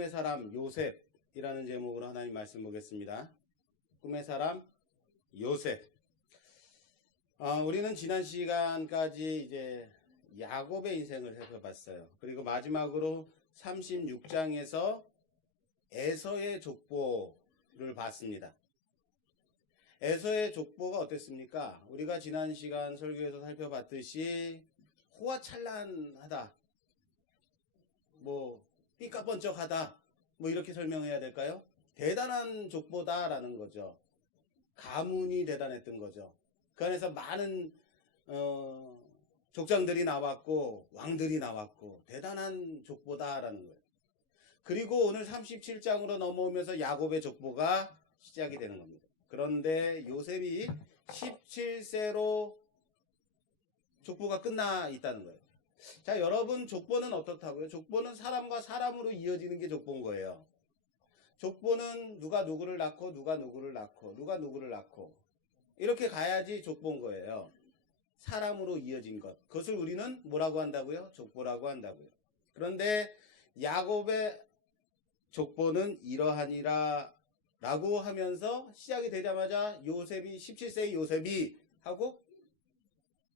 꿈의 사람 요셉이라는 제목으로 하나님 말씀 보겠습니다. 꿈의 사람 요셉. 우리는 지난 시간까지 이제 야곱의 인생을 살펴봤어요. 그리고 마지막으로 36장에서 에서의 족보를 봤습니다. 에서의 족보가 어땠습니까? 우리가 지난 시간 설교에서 살펴봤듯이 호화찬란하다, 삐까번쩍하다, 이렇게 설명해야 될까요? 대단한 족보다라는 거죠. 가문이 대단했던 거죠. 그 안에서 많은 족장들이 나왔고 왕들이 나왔고 대단한 족보다라는 거예요. 그리고 오늘 37장으로 넘어오면서 야곱의 족보가 시작이 되는 겁니다. 그런데 요셉이 17세로 족보가 끝나 있다는 거예요. 자, 여러분, 족보는 어떻다고요? 족보는 사람과 사람으로 이어지는 게 족보인 거예요. 족보는 누가 누구를 낳고 누가 누구를 낳고 누가 누구를 낳고 이렇게 가야지 족보인 거예요. 사람으로 이어진 것. 그것을 우리는 뭐라고 한다고요? 족보라고 한다고요. 그런데 야곱의 족보는 이러하니라 라고 하면서 시작이 되자마자 요셉이 17세의 요셉이 하고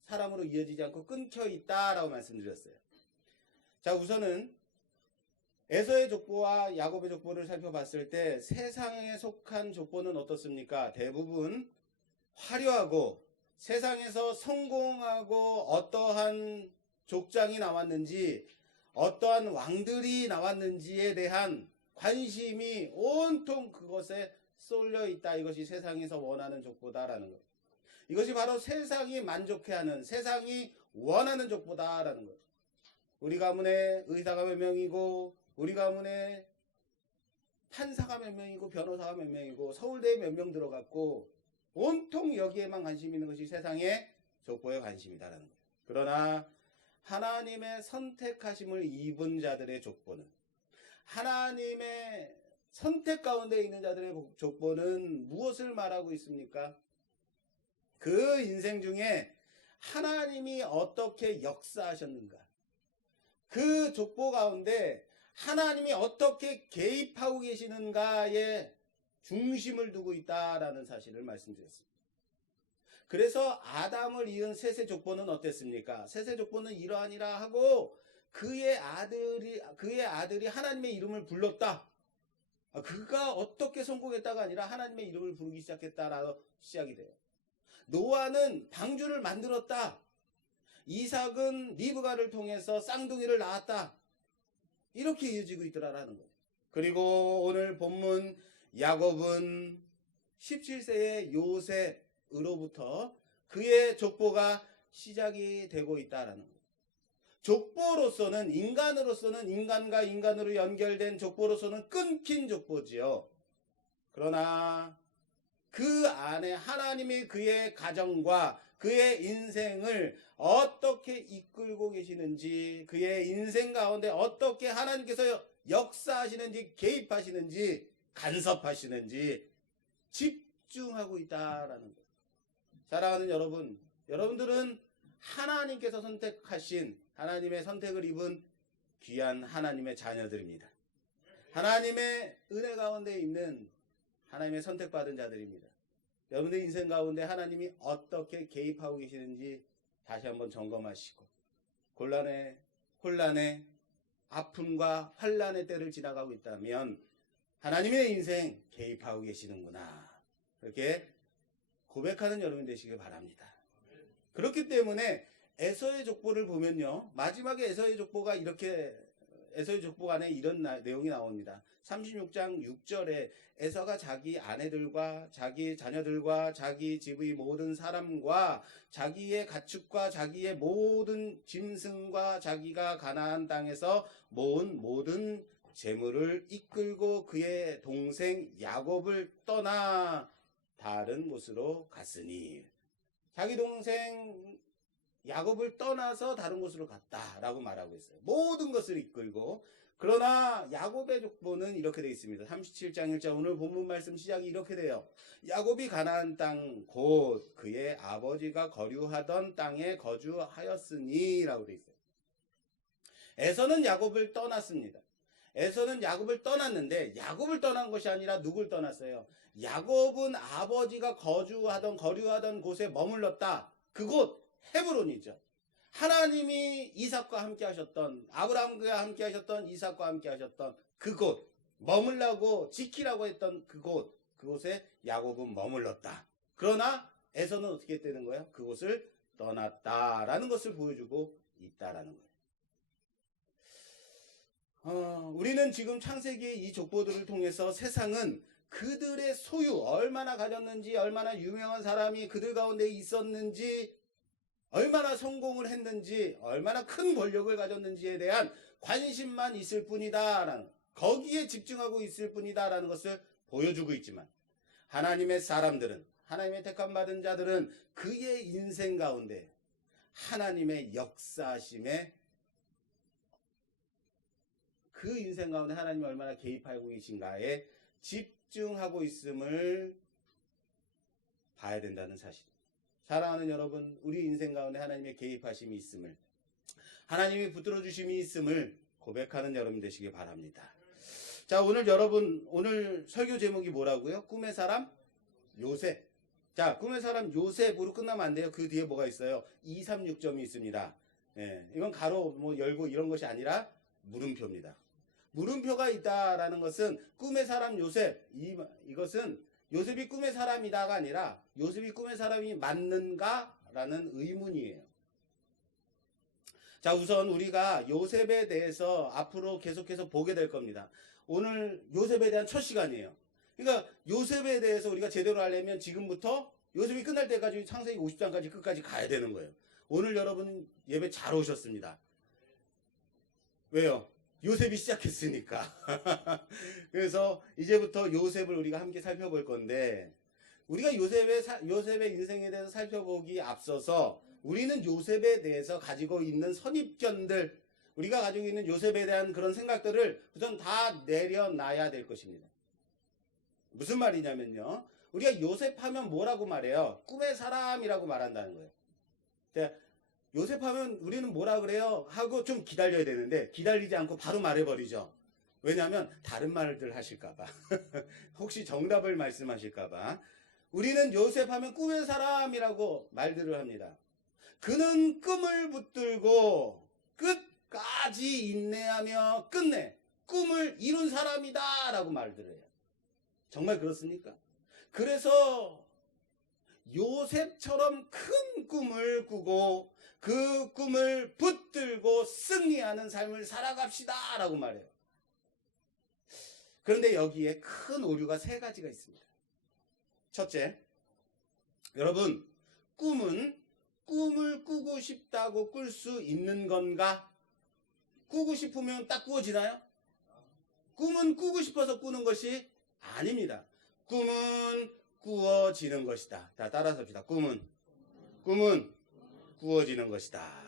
사람으로 이어지지 않고 끊겨 있다라고 말씀드렸어요. 자, 우선은 에서의 족보와 야곱의 족보를 살펴봤을 때 세상에 속한 족보는 어떻습니까? 대부분 화려하고 세상에서 성공하고 어떠한 족장이 나왔는지 어떠한 왕들이 나왔는지에 대한 관심이 온통 그것에 쏠려 있다. 이것이 세상에서 원하는 족보다라는 거예요. 이것이 바로 세상이 만족해하는, 세상이 원하는 족보다라는 거예요. 우리 가문에 의사가 몇 명이고 우리 가문에 판사가 몇 명이고 변호사가 몇 명이고 서울대에 몇 명 들어갔고 온통 여기에만 관심 있는 것이 세상의 족보에 관심이다라는 거예요. 그러나 하나님의 선택하심을 입은 자들의 족보는, 하나님의 선택 가운데 있는 자들의 족보는 무엇을 말하고 있습니까? 그 인생 중에 하나님이 어떻게 역사하셨는가, 그 족보 가운데 하나님이 어떻게 개입하고 계시는가에 중심을 두고 있다라는 사실을 말씀드렸습니다. 그래서 아담을 이은 셋의 족보는 어땠습니까? 셋의 족보는 이러하니라 하고 그의 아들이 하나님의 이름을 불렀다. 그가 어떻게 성공했다가 아니라 하나님의 이름을 부르기 시작했다라고 시작이 돼요. 노아는 방주를 만들었다. 이삭은 리브가를 통해서 쌍둥이를 낳았다. 이렇게 이어지고 있더라라는 거예요. 그리고 오늘 본문 야곱은 17세의 요셉으로부터 그의 족보가 시작이 되고 있다라는 거예요. 족보로서는, 인간으로서는, 인간과 인간으로 연결된 족보로서는 끊긴 족보지요. 그러나 그 안에 하나님이 그의 가정과 그의 인생을 어떻게 이끌고 계시는지, 그의 인생 가운데 어떻게 하나님께서 역사하시는지, 개입하시는지, 간섭하시는지 집중하고 있다라는 거예요. 사랑하는 여러분, 여러분들은 하나님께서 선택하신, 하나님의 선택을 입은 귀한 하나님의 자녀들입니다. 하나님의 은혜 가운데 있는 하나님의 선택받은 자들입니다. 여러분들 인생 가운데 하나님이 어떻게 개입하고 계시는지 다시 한번 점검하시고, 혼란에 아픔과 환란의 때를 지나가고 있다면 하나님의 인생 개입하고 계시는구나, 그렇게 고백하는 여러분 되시길 바랍니다. 그렇기 때문에 에서의 족보를 보면요, 마지막에 에서의 족보가 에서의 족보 안에 이런 내용이 나옵니다. 36장 6절에 에서가 자기 아내들과 자기 자녀들과 자기 집의 모든 사람과 자기의 가축과 자기의 모든 짐승과 자기가 가나안 땅에서 모은 모든 재물을 이끌고 그의 동생 야곱을 떠나 다른 곳으로 갔으니, 자기 동생 야곱을 떠나서 다른 곳으로 갔다라고 말하고 있어요. 모든 것을 이끌고. 그러나 야곱의 족보는 이렇게 되어 있습니다. 37장 1절 오늘 본문 말씀 시작이 이렇게 돼요. 야곱이 가나안 땅 곧 그의 아버지가 거류하던 땅에 거주하였으니 라고 되어 있어요. 에서는 야곱을 떠났습니다. 에서는 야곱을 떠났는데 야곱을 떠난 것이 아니라 누굴 떠났어요? 야곱은 아버지가 거류하던 곳에 머물렀다. 그곳 헤브론이죠. 하나님이 이삭과 함께 하셨던, 아브라함과 함께 하셨던, 이삭과 함께 하셨던 그곳, 머물라고 지키라고 했던 그곳에 야곱은 머물렀다. 그러나 에서는 어떻게 되는 거예요? 그곳을 떠났다라는 것을 보여주고 있다라는 거예요. 우리는 지금 창세기의 이 족보들을 통해서 세상은 그들의 소유, 얼마나 가졌는지, 얼마나 유명한 사람이 그들 가운데 있었는지, 얼마나 성공을 했는지, 얼마나 큰 권력을 가졌는지에 대한 관심만 있을 뿐이다라는, 거기에 집중하고 있을 뿐이다라는 것을 보여주고 있지만, 하나님의 사람들은, 하나님의 택함 받은 자들은 그의 인생 가운데 하나님의 역사심에, 그 인생 가운데 하나님이 얼마나 개입하고 계신가에 집중하고 있음을 봐야 된다는 사실. 사랑하는 여러분, 우리 인생 가운데 하나님의 개입하심이 있음을, 하나님이 붙들어 주심이 있음을 고백하는 여러분 되시기 바랍니다. 자, 오늘 설교 제목이 뭐라고요? 꿈의 사람 요셉. 자, 꿈의 사람 요셉으로 끝나면 안 돼요. 그 뒤에 뭐가 있어요? 2, 3, 6점이 있습니다. 예, 이건 가로 열고 이런 것이 아니라 물음표입니다. 물음표가 있다라는 것은 꿈의 사람 요셉, 이것은 요셉이 꿈의 사람이다가 아니라 요셉이 꿈의 사람이 맞는가라는 의문이에요. 자, 우선 우리가 요셉에 대해서 앞으로 계속해서 보게 될 겁니다. 오늘 요셉에 대한 첫 시간이에요. 그러니까 요셉에 대해서 우리가 제대로 하려면 지금부터 요셉이 끝날 때까지 창세기 50장까지 끝까지 가야 되는 거예요. 오늘 여러분 예배 잘 오셨습니다. 왜요? 요셉이 시작했으니까. 그래서 이제부터 요셉을 우리가 함께 살펴볼 건데, 우리가 요셉의 인생에 대해서 살펴보기 앞서서 우리는 요셉에 대해서 가지고 있는 선입견들, 우리가 가지고 있는 요셉에 대한 그런 생각들을 우선 다 내려놔야 될 것입니다. 무슨 말이냐면요, 우리가 요셉하면 뭐라고 말해요? 꿈의 사람이라고 말한다는 거예요. 요셉하면 우리는 뭐라 그래요? 하고 좀 기다려야 되는데 기다리지 않고 바로 말해버리죠. 왜냐하면 다른 말들 하실까봐. 혹시 정답을 말씀하실까봐. 우리는 요셉하면 꿈의 사람이라고 말들을 합니다. 그는 꿈을 붙들고 끝까지 인내하며 끝내 꿈을 이룬 사람이다 라고 말들을 해요. 정말 그렇습니까? 그래서 요셉처럼 큰 꿈을 꾸고 그 꿈을 붙들고 승리하는 삶을 살아갑시다 라고 말해요. 그런데 여기에 큰 오류가 3가지가 있습니다. 첫째, 여러분, 꿈은 꿈을 꾸고 싶다고 꿀 수 있는 건가? 꾸고 싶으면 딱 꾸어지나요? 꿈은 꾸고 싶어서 꾸는 것이 아닙니다. 꿈은 꾸어지는 것이다. 자, 따라서 합시다. 꿈은 꾸어지는 것이다.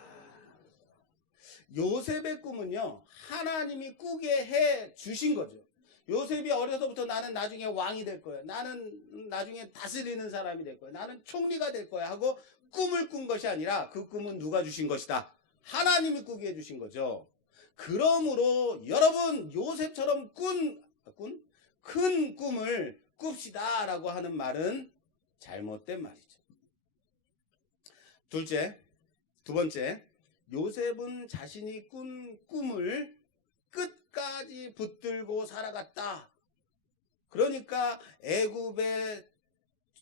요셉의 꿈은요, 하나님이 꾸게 해 주신 거죠. 요셉이 어려서부터 나는 나중에 왕이 될 거야, 나는 나중에 다스리는 사람이 될 거야, 나는 총리가 될 거야 하고 꿈을 꾼 것이 아니라 그 꿈은 누가 주신 것이다? 하나님이 꾸게 해주신 거죠. 그러므로 여러분, 요셉처럼 큰 꿈을 꿉시다 라고 하는 말은 잘못된 말이죠. 두 번째, 요셉은 자신이 꾼 꿈을 끝까지 붙들고 살아갔다. 그러니까 애굽의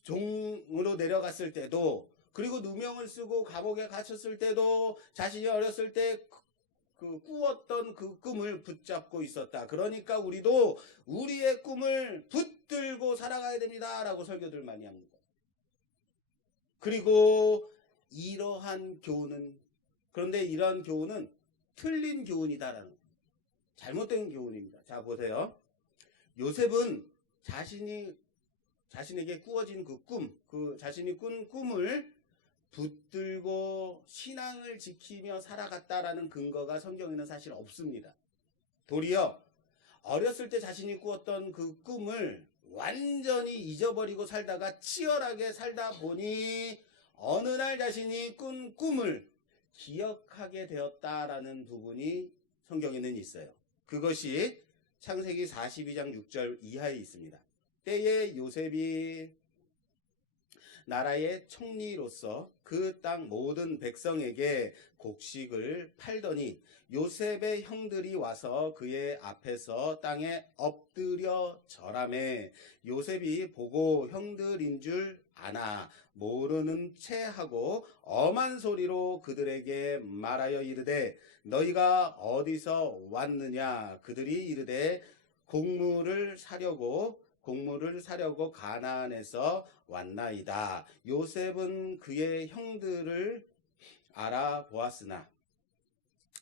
종으로 내려갔을 때도, 그리고 누명을 쓰고 감옥에 갇혔을 때도 자신이 어렸을 때 꾸었던 그 꿈을 붙잡고 있었다. 그러니까 우리도 우리의 꿈을 붙들고 살아가야 됩니다 라고 설교들 많이 합니다. 그리고 이러한 교훈은, 그런데 이러한 교훈은 틀린 교훈이다라는 거예요. 잘못된 교훈입니다. 자, 보세요. 요셉은 자신에게 꾸어진 자신이 꾼 꿈을 붙들고 신앙을 지키며 살아갔다라는 근거가 성경에는 사실 없습니다. 도리어 어렸을 때 자신이 꾸었던 그 꿈을 완전히 잊어버리고 살다가 치열하게 살다 보니 어느 날 자신이 꾼 꿈을 기억하게 되었다라는 부분이 성경에는 있어요. 그것이 창세기 42장 6절 이하에 있습니다. 때에 요셉이 나라의 총리로서 그 땅 모든 백성에게 곡식을 팔더니 요셉의 형들이 와서 그의 앞에서 땅에 엎드려 절하매 요셉이 보고 형들인 줄 아나 모르는 채 하고 엄한 소리로 그들에게 말하여 이르되 너희가 어디서 왔느냐. 그들이 이르되 곡물을 사려고 가나안에서 왔나이다. 요셉은 그의 형들을 알아보았으나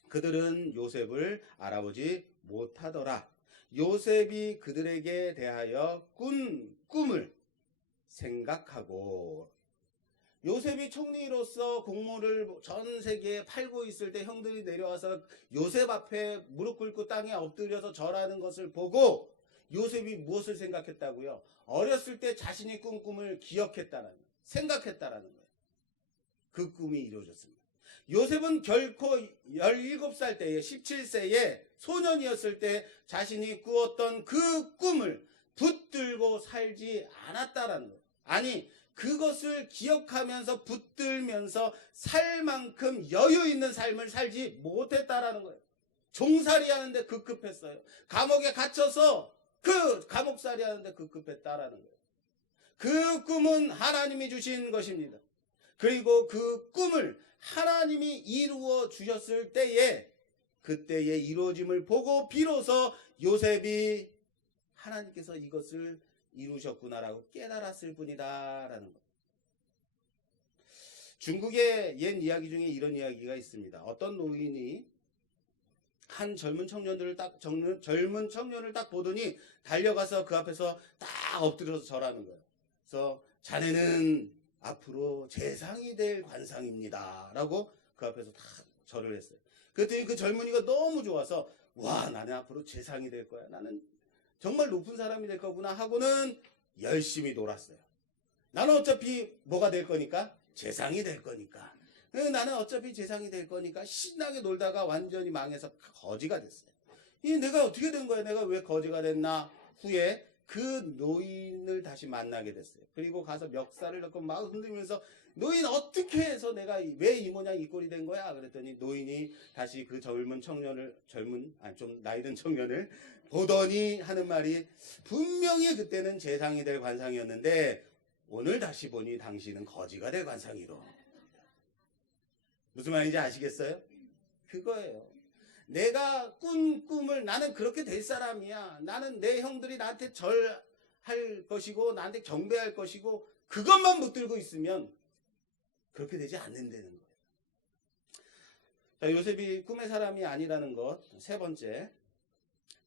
그들은 요셉을 알아보지 못하더라. 요셉이 그들에게 대하여 꾼 꿈을 생각하고 요셉이 총리로서 곡물을 전 세계에 팔고 있을 때 형들이 내려와서 요셉 앞에 무릎 꿇고 땅에 엎드려서 절하는 것을 보고 요셉이 무엇을 생각했다고요? 어렸을 때 자신이 꾼 꿈을 기억했다는 거예요. 생각했다라는 거예요. 그 꿈이 이루어졌습니다. 요셉은 결코 17살 때에 17세에 소년이었을 때 자신이 꾸었던 그 꿈을 붙들고 살지 않았다라는 거예요. 아니 그것을 기억하면서 붙들면서 살 만큼 여유 있는 삶을 살지 못했다라는 거예요. 종살이 하는데 급급했어요. 감옥에 갇혀서 그 감옥살이 하는데 급급했다라는 거예요. 그 꿈은 하나님이 주신 것입니다. 그리고 그 꿈을 하나님이 이루어 주셨을 때에 그때의 이루어짐을 보고 비로소 요셉이 하나님께서 이것을 이루셨구나라고 깨달았을 뿐이다라는 것. 중국의 옛 이야기 중에 이런 이야기가 있습니다. 어떤 노인이 한 젊은 청년을 딱 보더니 달려가서 그 앞에서 딱 엎드려서 절하는 거예요. 그래서 자네는 앞으로 재상이 될 관상입니다 라고 그 앞에서 다 절을 했어요. 그랬더니 그 젊은이가 너무 좋아서 와 나는 앞으로 재상이 될 거야. 나는 정말 높은 사람이 될 거구나 하고는 열심히 놀았어요. 나는 어차피 뭐가 될 거니까? 재상이 될 거니까. 나는 어차피 재상이 될 거니까 신나게 놀다가 완전히 망해서 거지가 됐어요. 내가 어떻게 된 거야? 내가 왜 거지가 됐나? 후에 그 노인을 다시 만나게 됐어요. 그리고 가서 멱살을 넣고 막 흔들면서 노인 어떻게 해서 내가 왜 이 모양 이 꼴이 된 거야? 그랬더니 노인이 다시 그 좀 나이 든 청년을 보더니 하는 말이 분명히 그때는 재상이 될 관상이었는데 오늘 다시 보니 당신은 거지가 될 관상이로. 무슨 말인지 아시겠어요? 그거예요. 내가 꾼 꿈을 나는 그렇게 될 사람이야. 나는 내 형들이 나한테 절할 것이고 나한테 경배할 것이고 그것만 붙들고 있으면 그렇게 되지 않는다는 거예요. 자, 요셉이 꿈의 사람이 아니라는 것. 세 번째,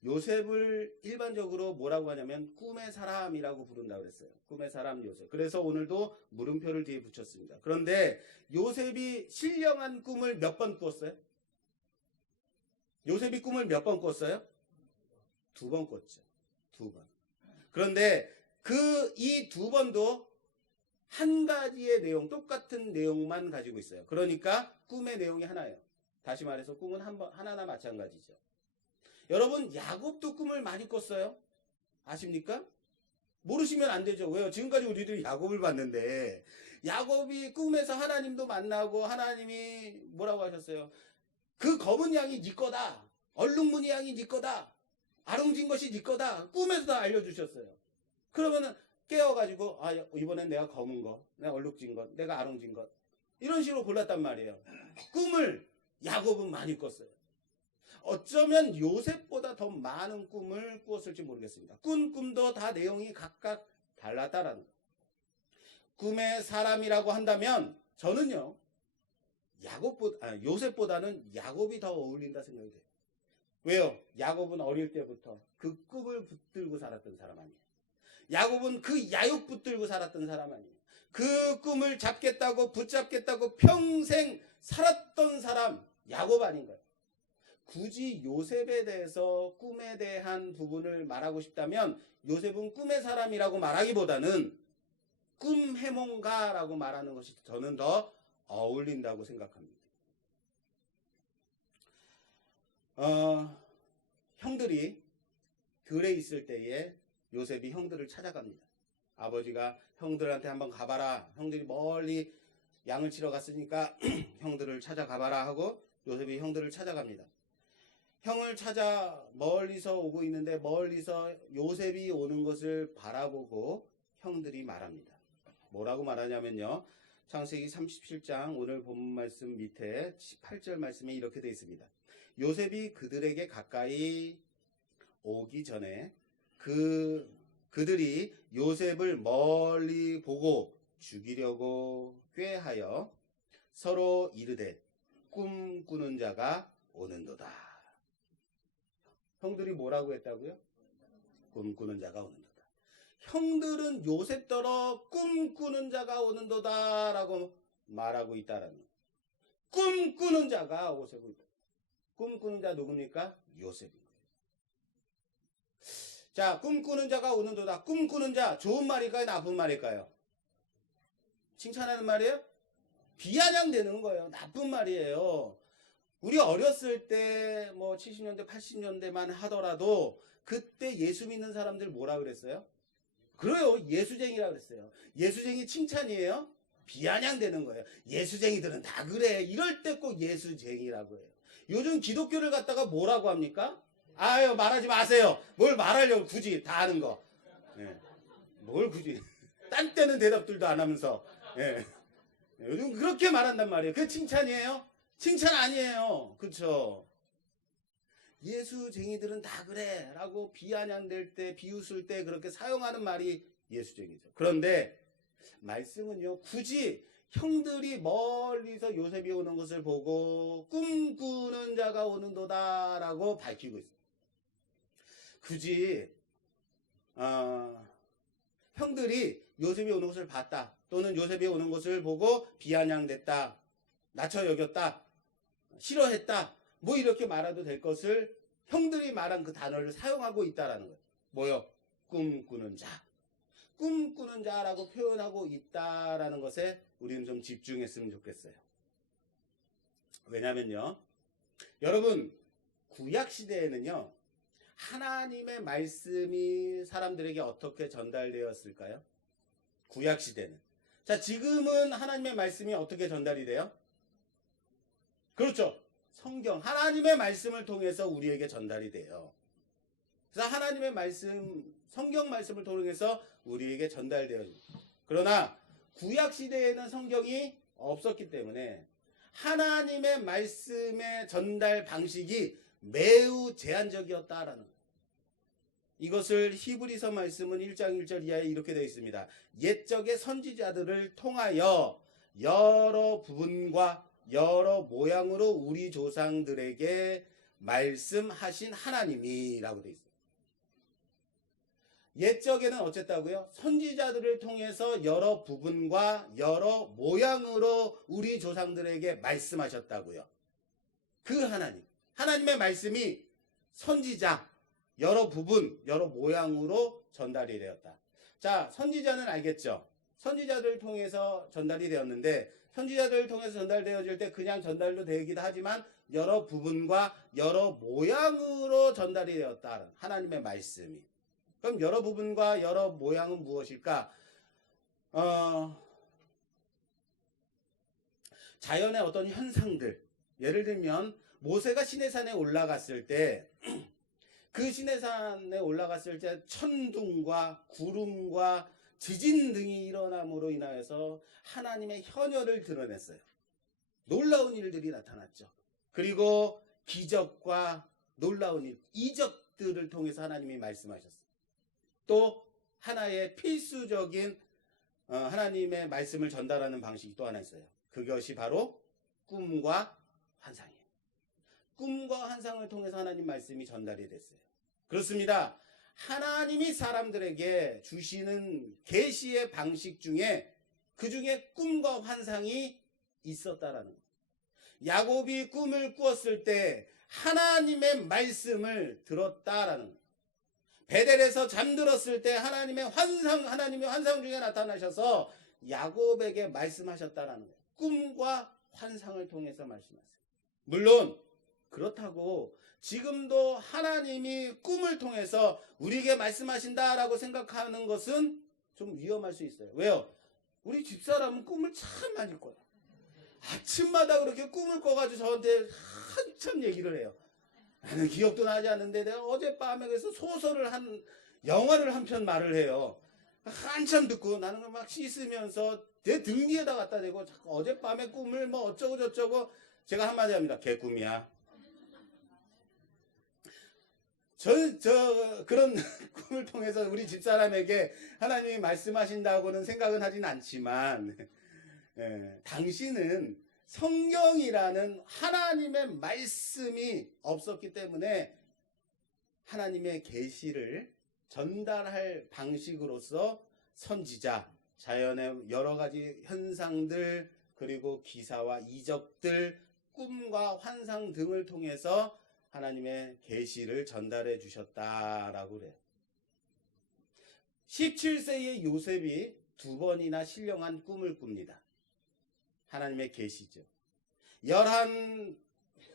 요셉을 일반적으로 뭐라고 하냐면 꿈의 사람이라고 부른다고 그랬어요. 꿈의 사람 요셉. 그래서 오늘도 물음표를 뒤에 붙였습니다. 그런데 요셉이 신령한 꿈을 몇 번 꿨어요? 요셉이 꿈을 몇 번 꿨어요? 2번 꿨죠. 2번. 그런데 이 2번도 한 가지의 내용, 똑같은 내용만 가지고 있어요. 그러니까 꿈의 내용이 하나예요. 다시 말해서 꿈은 하나나 마찬가지죠. 여러분 야곱도 꿈을 많이 꿨어요? 아십니까? 모르시면 안 되죠. 왜요? 지금까지 우리들이 야곱을 봤는데 야곱이 꿈에서 하나님도 만나고 하나님이 뭐라고 하셨어요? 그 검은 양이 네 거다. 얼룩무늬 양이 네 거다. 아롱진 것이 네 거다. 꿈에서 다 알려주셨어요. 그러면은 깨어가지고 이번엔 내가 검은 거, 내가 얼룩진 것, 내가 아롱진 것 이런 식으로 골랐단 말이에요. 꿈을 야곱은 많이 꿨어요. 어쩌면 요셉보다 더 많은 꿈을 꾸었을지 모르겠습니다. 꾼 꿈도 다 내용이 각각 달랐다라는 거예요. 꿈의 사람이라고 한다면 저는요. 요셉보다는 야곱이 더 어울린다 생각이 돼요. 왜요? 야곱은 어릴 때부터 그 꿈을 붙들고 살았던 사람 아니에요. 야곱은 그 야육 붙들고 살았던 사람 아니에요. 그 꿈을 잡겠다고 붙잡겠다고 평생 살았던 사람 야곱 아닌가요? 굳이 요셉에 대해서 꿈에 대한 부분을 말하고 싶다면 요셉은 꿈의 사람이라고 말하기보다는 꿈 해몽가라고 말하는 것이 저는 더 어울린다고 생각합니다. 형들이 들에 있을 때에 요셉이 형들을 찾아갑니다. 아버지가 형들한테 한번 가봐라. 형들이 멀리 양을 치러 갔으니까 형들을 찾아가봐라 하고 요셉이 형들을 찾아갑니다. 형을 찾아 멀리서 오고 있는데 멀리서 요셉이 오는 것을 바라보고 형들이 말합니다. 뭐라고 말하냐면요. 창세기 37장 오늘 본 말씀 밑에 18절 말씀에 이렇게 되어 있습니다. 요셉이 그들에게 가까이 오기 전에 그들이 요셉을 멀리 보고 죽이려고 꾀하여 서로 이르되 꿈꾸는 자가 오는도다. 형들이 뭐라고 했다고요? 꿈꾸는 자가 오는도다. 형들은 요셉더러 꿈꾸는 자가 오는도다 라고 말하고 있다라는 거예요. 꿈꾸는 자가 오고 있다. 꿈꾸는 자 누굽니까? 요셉입니다. 자, 꿈꾸는 자가 오는도다. 꿈꾸는 자 좋은 말일까요? 나쁜 말일까요? 칭찬하는 말이에요? 비아냥되는 거예요. 나쁜 말이에요. 우리 어렸을 때 뭐 70년대 80년대만 하더라도 그때 예수 믿는 사람들 뭐라 그랬어요? 그래요. 예수쟁이라 그랬어요. 예수쟁이 칭찬이에요? 비아냥되는 거예요. 예수쟁이들은 다 그래. 이럴 때 꼭 예수쟁이라고 해요. 요즘 기독교를 갖다가 뭐라고 합니까? 아유, 말하지 마세요. 뭘 말하려고 굳이 다 아는 거. 네. 뭘 굳이. 딴 때는 대답들도 안 하면서. 네. 요즘 그렇게 말한단 말이에요. 그게 칭찬이에요? 칭찬 아니에요. 그쵸? 예수쟁이들은 다 그래 라고 비아냥될 때 비웃을 때 그렇게 사용하는 말이 예수쟁이죠. 그런데 말씀은요 굳이 형들이 멀리서 요셉이 오는 것을 보고 꿈꾸는 자가 오는도다 라고 밝히고 있어요. 굳이 형들이 요셉이 오는 것을 봤다 또는 요셉이 오는 것을 보고 비아냥됐다 낮춰 여겼다 싫어했다 뭐 이렇게 말해도 될 것을 형들이 말한 그 단어를 사용하고 있다라는 거예요. 뭐요? 꿈꾸는 자. 꿈꾸는 자라고 표현하고 있다라는 것에 우리는 좀 집중했으면 좋겠어요. 왜냐면요. 여러분 구약시대에는요. 하나님의 말씀이 사람들에게 어떻게 전달되었을까요? 구약시대는. 자, 지금은 하나님의 말씀이 어떻게 전달이 돼요? 그렇죠. 성경, 하나님의 말씀을 통해서 우리에게 전달이 돼요. 그래서 하나님의 말씀, 성경 말씀을 통해서 우리에게 전달되어요. 그러나 구약시대에는 성경이 없었기 때문에 하나님의 말씀의 전달 방식이 매우 제한적이었다라는 거예요. 이것을 히브리서 말씀은 1장 1절 이하에 이렇게 되어 있습니다. 옛적의 선지자들을 통하여 여러 부분과 여러 모양으로 우리 조상들에게 말씀하신 하나님이라고 되어 있어요. 옛적에는 어쨌다고요? 선지자들을 통해서 여러 부분과 여러 모양으로 우리 조상들에게 말씀하셨다고요. 그 하나님, 하나님의 말씀이 선지자, 여러 부분, 여러 모양으로 전달이 되었다. 자, 선지자는 알겠죠? 선지자들을 통해서 전달이 되었는데 선지자들을 통해서 전달되어질 때 그냥 전달도 되기도 하지만 여러 부분과 여러 모양으로 전달이 되었다. 하나님의 말씀이. 그럼 여러 부분과 여러 모양은 무엇일까? 자연의 어떤 현상들. 예를 들면 모세가 시내산에 올라갔을 때 그 시내산에 올라갔을 때 천둥과 구름과 지진 등이 일어남으로 인하여서 하나님의 현현을 드러냈어요. 놀라운 일들이 나타났죠. 그리고 기적과 놀라운 일, 이적들을 통해서 하나님이 말씀하셨어요. 또 하나의 필수적인 하나님의 말씀을 전달하는 방식이 또 하나 있어요. 그것이 바로 꿈과 환상이에요. 꿈과 환상을 통해서 하나님 말씀이 전달이 됐어요. 그렇습니다. 하나님이 사람들에게 주시는 계시의 방식 중에 그 중에 꿈과 환상이 있었다라는 거예요. 야곱이 꿈을 꾸었을 때 하나님의 말씀을 들었다라는 거예요. 베델에서 잠들었을 때 하나님의 환상 중에 나타나셔서 야곱에게 말씀하셨다라는 거예요. 꿈과 환상을 통해서 말씀하세요. 물론 그렇다고 지금도 하나님이 꿈을 통해서 우리에게 말씀하신다라고 생각하는 것은 좀 위험할 수 있어요. 왜요? 우리 집사람은 꿈을 참 많이 꿔요. 아침마다 그렇게 꿈을 꿔가지고 저한테 한참 얘기를 해요. 나는 기억도 나지 않는데 내가 어젯밤에 그래서 영화를 한 편 말을 해요. 한참 듣고 나는 막 씻으면서 내 등 뒤에다 갖다 대고 자꾸 어젯밤에 꿈을 뭐 어쩌고 저쩌고 제가 한마디 합니다. 개꿈이야. 저는 그런 꿈을 통해서 우리 집사람에게 하나님이 말씀하신다고는 생각은 하진 않지만 당신은 성경이라는 하나님의 말씀이 없었기 때문에 하나님의 계시를 전달할 방식으로서 선지자, 자연의 여러 가지 현상들, 그리고 기사와 이적들, 꿈과 환상 등을 통해서 하나님의 계시를 전달해 주셨다라고 그래요. 17세의 요셉이 2번이나 신령한 꿈을 꿉니다. 하나님의 계시죠.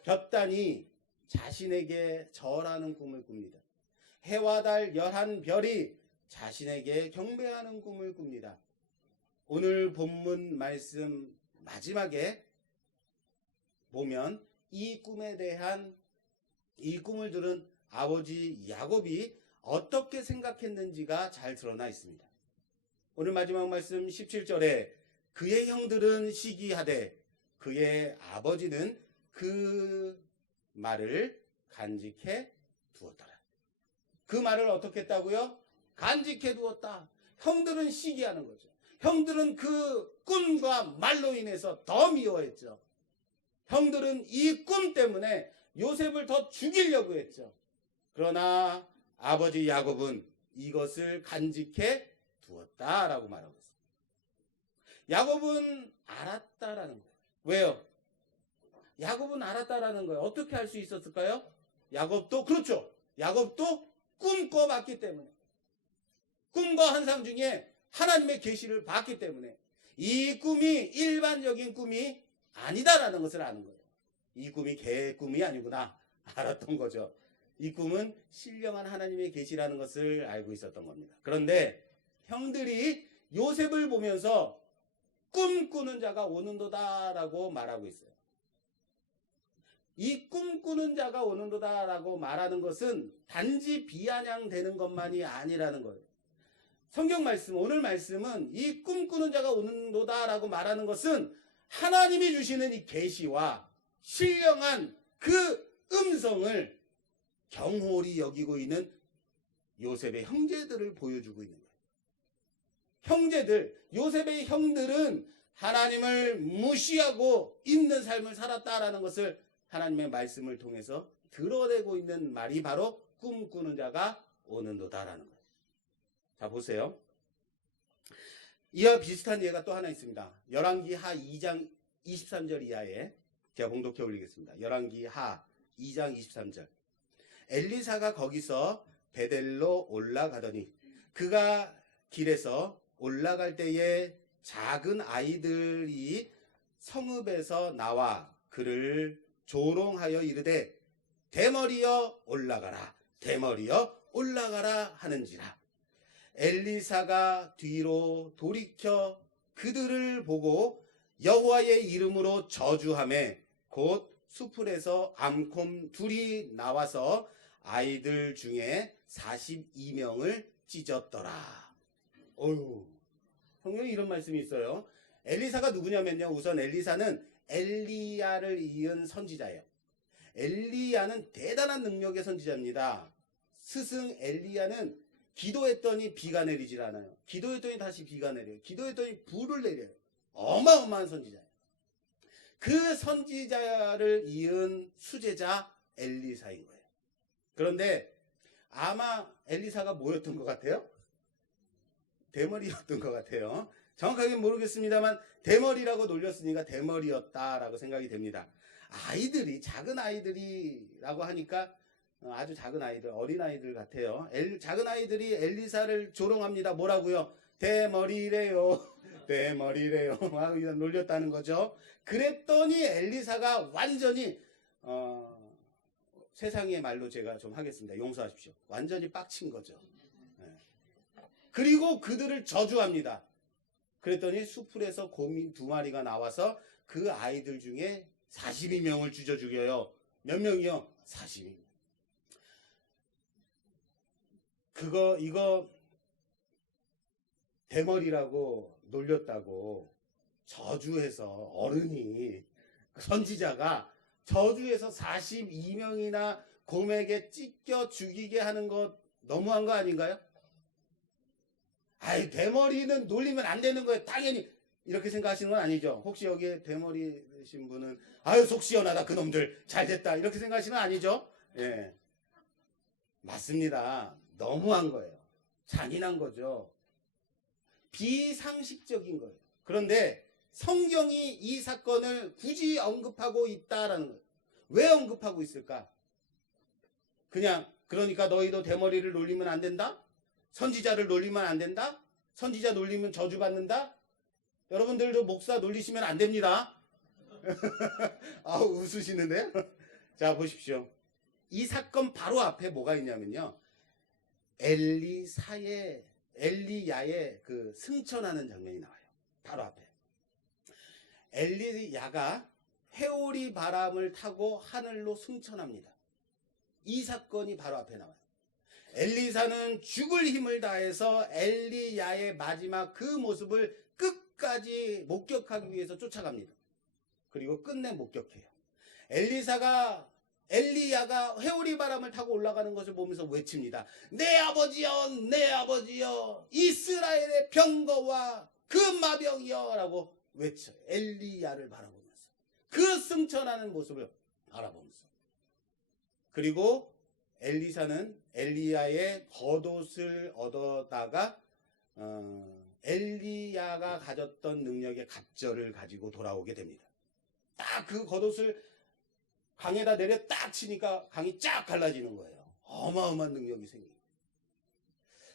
11볕단이 자신에게 절하는 꿈을 꿉니다. 해와 달 11별이 자신에게 경배하는 꿈을 꿉니다. 오늘 본문 말씀 마지막에 보면 이 꿈을 들은 아버지 야곱이 어떻게 생각했는지가 잘 드러나 있습니다. 오늘 마지막 말씀 17절에 그의 형들은 시기하되 그의 아버지는 그 말을 간직해 두었더라. 그 말을 어떻게 했다고요? 간직해 두었다. 형들은 시기하는 거죠. 형들은 그 꿈과 말로 인해서 더 미워했죠. 형들은 이 꿈 때문에 요셉을 더 죽이려고 했죠. 그러나 아버지 야곱은 이것을 간직해 두었다라고 말하고 있습니다. 야곱은 알았다라는 거예요. 왜요? 야곱은 알았다라는 거예요. 어떻게 알 수 있었을까요? 야곱도 그렇죠. 야곱도 꿈 꿔봤기 때문에, 꿈과 환상 중에 하나님의 계시를 봤기 때문에 이 꿈이 일반적인 꿈이 아니다라는 것을 아는 거예요. 이 꿈이 개의 꿈이 아니구나 알았던 거죠. 이 꿈은 신령한 하나님의 계시라는 것을 알고 있었던 겁니다. 그런데 형들이 요셉을 보면서 꿈꾸는 자가 오는도다라고 말하고 있어요. 이 꿈꾸는 자가 오는도다라고 말하는 것은 단지 비아냥되는 것만이 아니라는 거예요. 성경 말씀, 오늘 말씀은 이 꿈꾸는 자가 오는도다라고 말하는 것은 하나님이 주시는 이 계시와 신령한 그 음성을 경홀히 여기고 있는 요셉의 형제들을 보여주고 있는 거예요. 요셉의 형들은 하나님을 무시하고 있는 삶을 살았다라는 것을 하나님의 말씀을 통해서 드러내고 있는 말이 바로 꿈꾸는 자가 오는도다라는 거예요. 자, 보세요. 이와 비슷한 예가 또 하나 있습니다. 열왕기하 2장 23절 이하에 제가 봉독해 올리겠습니다. 열왕기하 2장 23절. 엘리사가 거기서 베델로 올라가더니 그가 길에서 올라갈 때에 작은 아이들이 성읍에서 나와 그를 조롱하여 이르되 대머리여 올라가라, 대머리여 올라가라 하는지라. 엘리사가 뒤로 돌이켜 그들을 보고 여호와의 이름으로 저주하매 곧 수풀에서 암곰 둘이 나와서 아이들 중에 42명을 찢었더라. 어휴, 성경에 이런 말씀이 있어요. 엘리사가 누구냐면요, 우선 엘리사는 엘리야를 이은 선지자예요. 엘리야는 대단한 능력의 선지자입니다. 스승 엘리야는 기도했더니 비가 내리질 않아요. 기도했더니 다시 비가 내려요. 기도했더니 불을 내려요. 어마어마한 선지자예요. 그 선지자를 이은 수제자 엘리사인 거예요. 그런데 아마 엘리사가 뭐였던 것 같아요? 대머리였던 것 같아요. 정확하게 모르겠습니다만 대머리라고 놀렸으니까 대머리였다라고 생각이 됩니다. 작은 아이들이라고 하니까 아주 작은 아이들, 어린아이들 같아요. 작은 아이들이 엘리사를 조롱합니다. 뭐라고요? 대머리래요. 대머리래요. 놀렸다는 거죠. 그랬더니 엘리사가 완전히 세상의 말로 제가 좀 하겠습니다. 용서하십시오. 완전히 빡친 거죠. 예. 그리고 그들을 저주합니다. 그랬더니 수풀에서 곰이 2마리가 나와서 그 아이들 중에 42명을 찢어 죽여요. 몇 명이요? 42명. 이거 대머리라고 놀렸다고 저주해서 어른이 선지자가 저주해서 42명이나 곰에게 찢겨 죽이게 하는 것 너무한 거 아닌가요? 아이, 대머리는 놀리면 안 되는 거예요. 당연히 이렇게 생각하시는 건 아니죠. 혹시 여기에 대머리신 분은 아유 속 시원하다 그놈들 잘됐다 이렇게 생각하시는 건 아니죠? 예, 맞습니다. 너무한 거예요. 잔인한 거죠. 비상식적인 거예요. 그런데 성경이 이 사건을 굳이 언급하고 있다라는 거예요. 왜 언급하고 있을까? 그러니까 너희도 대머리를 놀리면 안 된다? 선지자를 놀리면 안 된다? 선지자 놀리면 저주받는다? 여러분들도 목사 놀리시면 안 됩니다. 웃으시는데요? 자, 보십시오. 이 사건 바로 앞에 뭐가 있냐면요. 엘리야의 그 승천하는 장면이 나와요. 바로 앞에. 엘리야가 회오리 바람을 타고 하늘로 승천합니다. 이 사건이 바로 앞에 나와요. 엘리사는 죽을 힘을 다해서 엘리야의 마지막 그 모습을 끝까지 목격하기 위해서 쫓아갑니다. 그리고 끝내 목격해요. 엘리야가 회오리 바람을 타고 올라가는 것을 보면서 외칩니다. 내 아버지여, 내 아버지여, 이스라엘의 병거와 그 마병이여 라고 외쳐요. 엘리야를 바라보면서. 그 승천하는 모습을 바라보면서. 그리고 엘리사는 엘리야의 겉옷을 얻어다가 엘리야가 가졌던 능력의 갑절을 가지고 돌아오게 됩니다. 딱 그 겉옷을 강에다 내려 딱 치니까 강이 쫙 갈라지는 거예요. 어마어마한 능력이 생깁니다.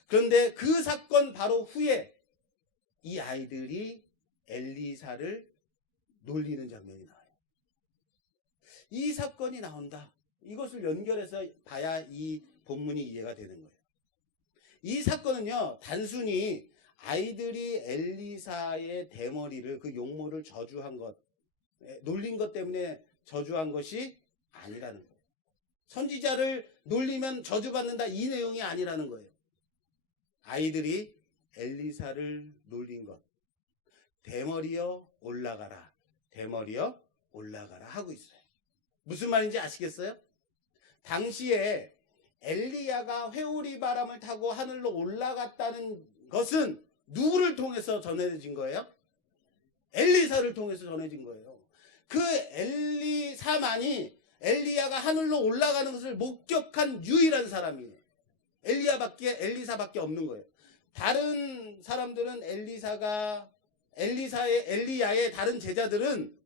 그런데 그 사건 바로 후에 이 아이들이 엘리사를 놀리는 장면이 나와요. 이 사건이 나온다. 이것을 연결해서 봐야 이 본문이 이해가 되는 거예요. 이 사건은요, 단순히 아이들이 엘리사의 대머리를, 그 용모를 저주한 것, 놀린 것 때문에 저주한 것이 아니라는 거예요. 선지자를 놀리면 저주받는다, 이 내용이 아니라는 거예요. 아이들이 엘리사를 놀린 것. 대머리여 올라가라, 대머리여 올라가라 하고 있어요. 무슨 말인지 아시겠어요? 당시에 엘리야가 회오리 바람을 타고 하늘로 올라갔다는 것은 누구를 통해서 전해진 거예요? 엘리사를 통해서 전해진 거예요. 그 엘리사만이 엘리야가 하늘로 올라가는 것을 목격한 유일한 사람이에요. 엘리사밖에 없는 거예요. 다른 사람들은 엘리야의 다른 제자들은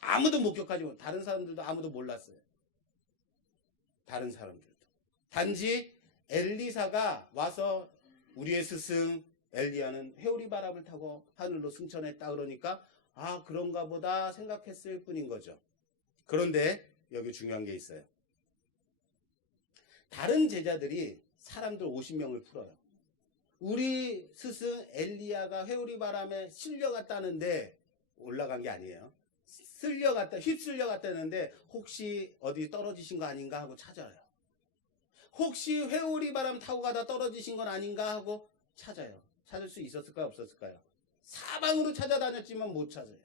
아무도 목격하지 못해요. 다른 사람들도 아무도 몰랐어요. 다른 사람들도. 단지 엘리사가 와서 우리의 스승 엘리야는 회오리 바람을 타고 하늘로 승천했다 그러니까 그런가 보다 생각했을 뿐인 거죠. 그런데 여기 중요한 게 있어요. 다른 제자들이 사람들 50명을 풀어요. 우리 스승 엘리야가 회오리 바람에 실려갔다는데 올라간 게 아니에요. 휩쓸려 갔다는데 혹시 어디 떨어지신 거 아닌가 하고 찾아요. 혹시 회오리 바람 타고 가다 떨어지신 건 아닌가 하고 찾아요. 찾을 수 있었을까요? 없었을까요? 사방으로 찾아다녔지만 못 찾아요.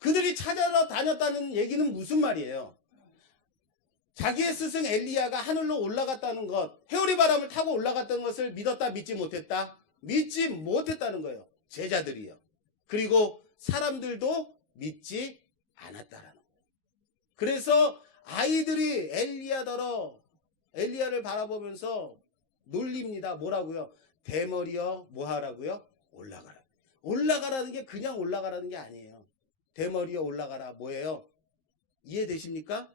그들이 찾아다녔다는 얘기는 무슨 말이에요? 자기의 스승 엘리야가 하늘로 올라갔다는 것, 회오리 바람을 타고 올라갔던 것을 믿었다, 믿지 못했다? 믿지 못했다는 거예요. 제자들이요. 그리고 사람들도 믿지 않았다라는 거예요. 그래서 아이들이 엘리야를 바라보면서 놀립니다. 뭐라고요? 대머리여 뭐하라고요? 올라가라. 올라가라는 게 그냥 올라가라는 게 아니에요. 대머리여 올라가라. 뭐예요? 이해되십니까?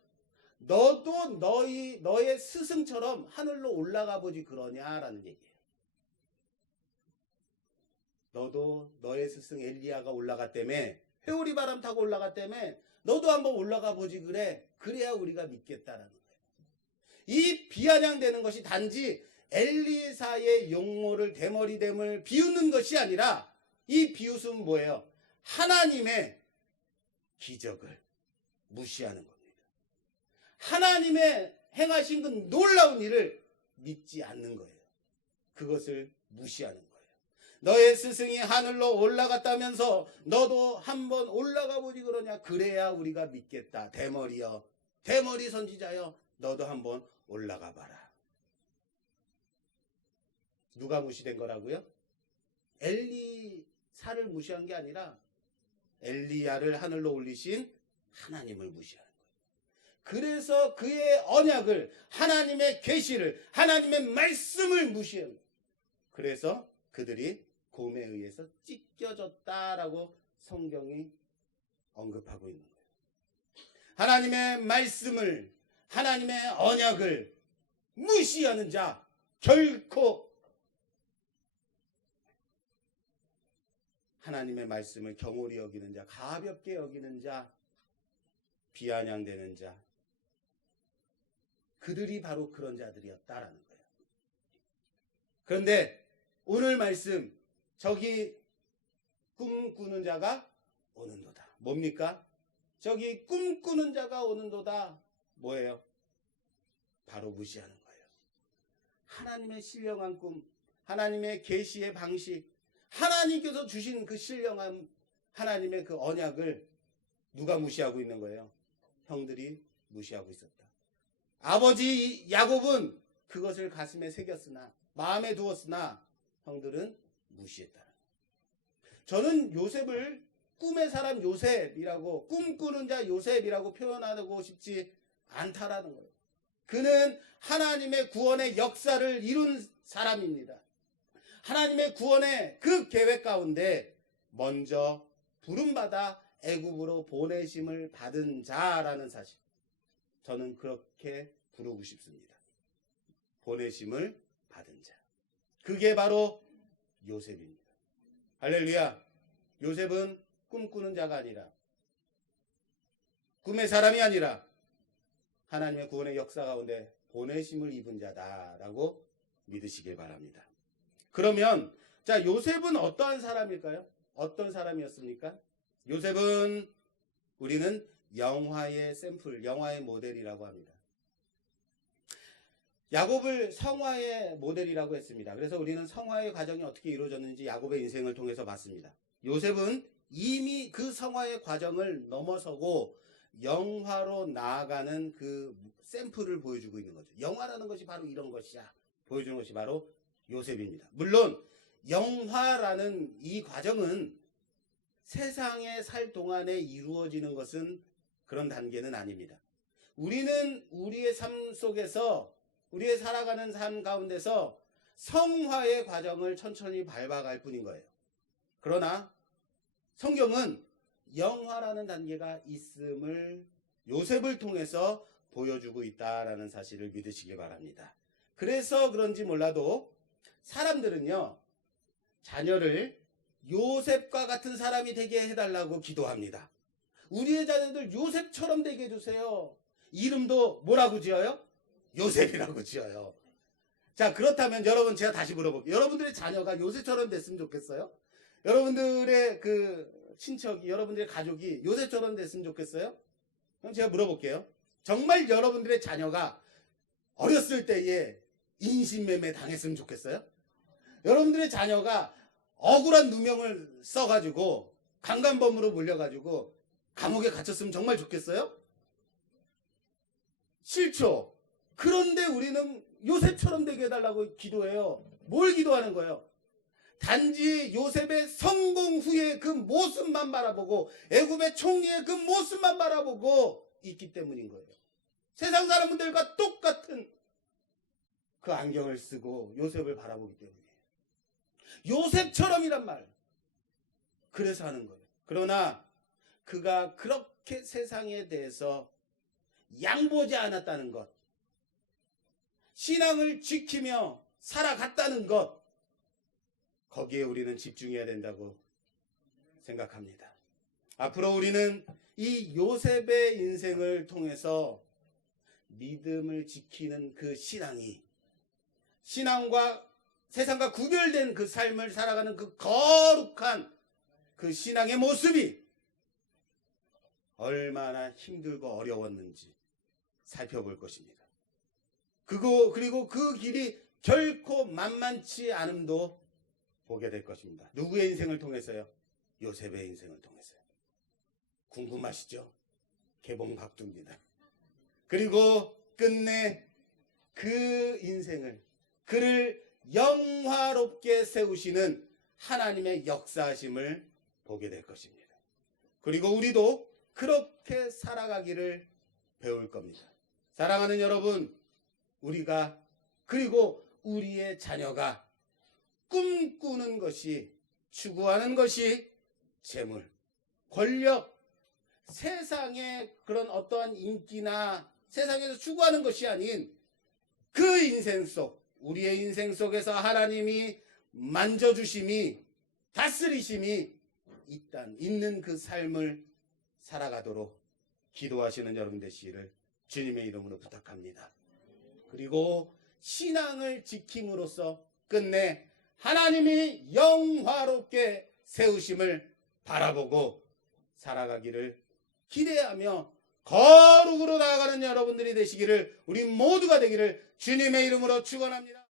너도 너의 스승처럼 하늘로 올라가 보지 그러냐라는 얘기예요. 너도 너의 스승 엘리야가 올라갔다며, 회오리 바람 타고 올라갔다며, 너도 한번 올라가 보지 그래. 그래야 우리가 믿겠다라는 거예요. 이 비아냥되는 것이 단지 엘리사의 용모를 대머리됨을 비웃는 것이 아니라 이 비웃음은 뭐예요? 하나님의 기적을 무시하는 겁니다. 하나님의 행하신 그 놀라운 일을 믿지 않는 거예요. 그것을 무시하는 거예요. 너의 스승이 하늘로 올라갔다면서 너도 한번 올라가 보지 그러냐? 그래야 우리가 믿겠다. 대머리여, 대머리 선지자여, 너도 한번 올라가 봐라. 누가 무시된 거라고요? 엘리사를 무시한 게 아니라 엘리야를 하늘로 올리신 하나님을 무시하는 거예요. 그래서 그의 언약을, 하나님의 계시를, 하나님의 말씀을 무시한 거예요. 그래서 그들이 곰에 의해서 찢겨졌다라고 성경이 언급하고 있는 거예요. 하나님의 말씀을, 하나님의 언약을 무시하는 자, 결코 하나님의 말씀을 경홀히 여기는 자, 가볍게 여기는 자, 비아냥대는 자, 그들이 바로 그런 자들이었다라는 거예요. 그런데 오늘 말씀, 저기 꿈꾸는 자가 오는도다. 뭡니까? 저기 꿈꾸는 자가 오는도다. 뭐예요? 바로 무시하는 거예요. 하나님의 신령한 꿈, 하나님의 계시의 방식, 하나님께서 주신 그 신령한 하나님의 그 언약을 누가 무시하고 있는 거예요? 형들이 무시하고 있었다. 아버지 야곱은 그것을 가슴에 새겼으나, 마음에 두었으나 형들은 무시했다. 저는 요셉을 꿈의 사람 요셉이라고, 꿈꾸는 자 요셉이라고 표현하고 싶지 않다라는 거예요. 그는 하나님의 구원의 역사를 이룬 사람입니다. 하나님의 구원의 그 계획 가운데 먼저 부름받아 애굽으로 보내심을 받은 자라는 사실, 저는 그렇게 부르고 싶습니다. 보내심을 받은 자, 그게 바로 요셉입니다. 할렐루야. 요셉은 꿈꾸는 자가 아니라, 꿈의 사람이 아니라 하나님의 구원의 역사 가운데 보내심을 입은 자다라고 믿으시길 바랍니다. 그러면 자, 요셉은 어떠한 사람일까요? 어떤 사람이었습니까? 요셉은 우리는 영화의 샘플, 영화의 모델이라고 합니다. 야곱을 성화의 모델이라고 했습니다. 그래서 우리는 성화의 과정이 어떻게 이루어졌는지 야곱의 인생을 통해서 봤습니다. 요셉은 이미 그 성화의 과정을 넘어서고 영화로 나아가는 그 샘플을 보여주고 있는 거죠. 영화라는 것이 바로 이런 것이야 보여주는 것이 바로 요셉입니다. 물론 영화라는 이 과정은 세상에 살 동안에 이루어지는 것은 그런 단계는 아닙니다. 우리는 우리의 삶 속에서, 우리의 살아가는 삶 가운데서 성화의 과정을 천천히 밟아갈 뿐인 거예요. 그러나 성경은 영화라는 단계가 있음을 요셉을 통해서 보여주고 있다라는 사실을 믿으시기 바랍니다. 그래서 그런지 몰라도 사람들은요, 자녀를 요셉과 같은 사람이 되게 해달라고 기도합니다. 우리의 자녀들 요셉처럼 되게 해주세요. 이름도 뭐라고 지어요? 요셉이라고 지어요. 자, 그렇다면 여러분, 제가 다시 물어볼게요. 여러분들의 자녀가 요셉처럼 됐으면 좋겠어요? 여러분들의 그 친척이, 여러분들의 가족이 요셉처럼 됐으면 좋겠어요? 그럼 제가 물어볼게요. 정말 여러분들의 자녀가 어렸을 때에 인신매매 당했으면 좋겠어요? 여러분들의 자녀가 억울한 누명을 써가지고 강간범으로 몰려가지고 감옥에 갇혔으면 정말 좋겠어요? 싫죠. 그런데 우리는 요셉처럼 되게 해달라고 기도해요. 뭘 기도하는 거예요? 단지 요셉의 성공 후의 그 모습만 바라보고, 애굽의 총리의 그 모습만 바라보고 있기 때문인 거예요. 세상 사람들과 똑같은 그 안경을 쓰고 요셉을 바라보기 때문이에요. 요셉처럼이란 말. 그래서 하는 거예요. 그러나 그가 그렇게 세상에 대해서 양보지 않았다는 것, 신앙을 지키며 살아갔다는 것, 거기에 우리는 집중해야 된다고 생각합니다. 앞으로 우리는 이 요셉의 인생을 통해서 믿음을 지키는 그 신앙이 신앙과 세상과 구별된 그 삶을 살아가는 그 거룩한 그 신앙의 모습이 얼마나 힘들고 어려웠는지 살펴볼 것입니다. 그리고 그 길이 결코 만만치 않음도 보게 될 것입니다. 누구의 인생을 통해서요? 요셉의 인생을 통해서요. 궁금하시죠? 개봉박두입니다. 그리고 끝내 그 인생을 그를 영화롭게 세우시는 하나님의 역사하심을 보게 될 것입니다. 그리고 우리도 그렇게 살아가기를 배울 겁니다. 사랑하는 여러분, 우리가 그리고 우리의 자녀가 꿈꾸는 것이 추구하는 것이 재물, 권력, 세상의 그런 어떠한 인기나 세상에서 추구하는 것이 아닌 그 인생 속, 우리의 인생 속에서 하나님이 만져주심이, 다스리심이 있는 그 삶을 살아가도록 기도하시는 여러분 되시기를 주님의 이름으로 부탁합니다. 그리고 신앙을 지킴으로써 끝내 하나님이 영화롭게 세우심을 바라보고 살아가기를 기대하며 거룩으로 나아가는 여러분들이 되시기를, 우리 모두가 되기를 주님의 이름으로 축원합니다.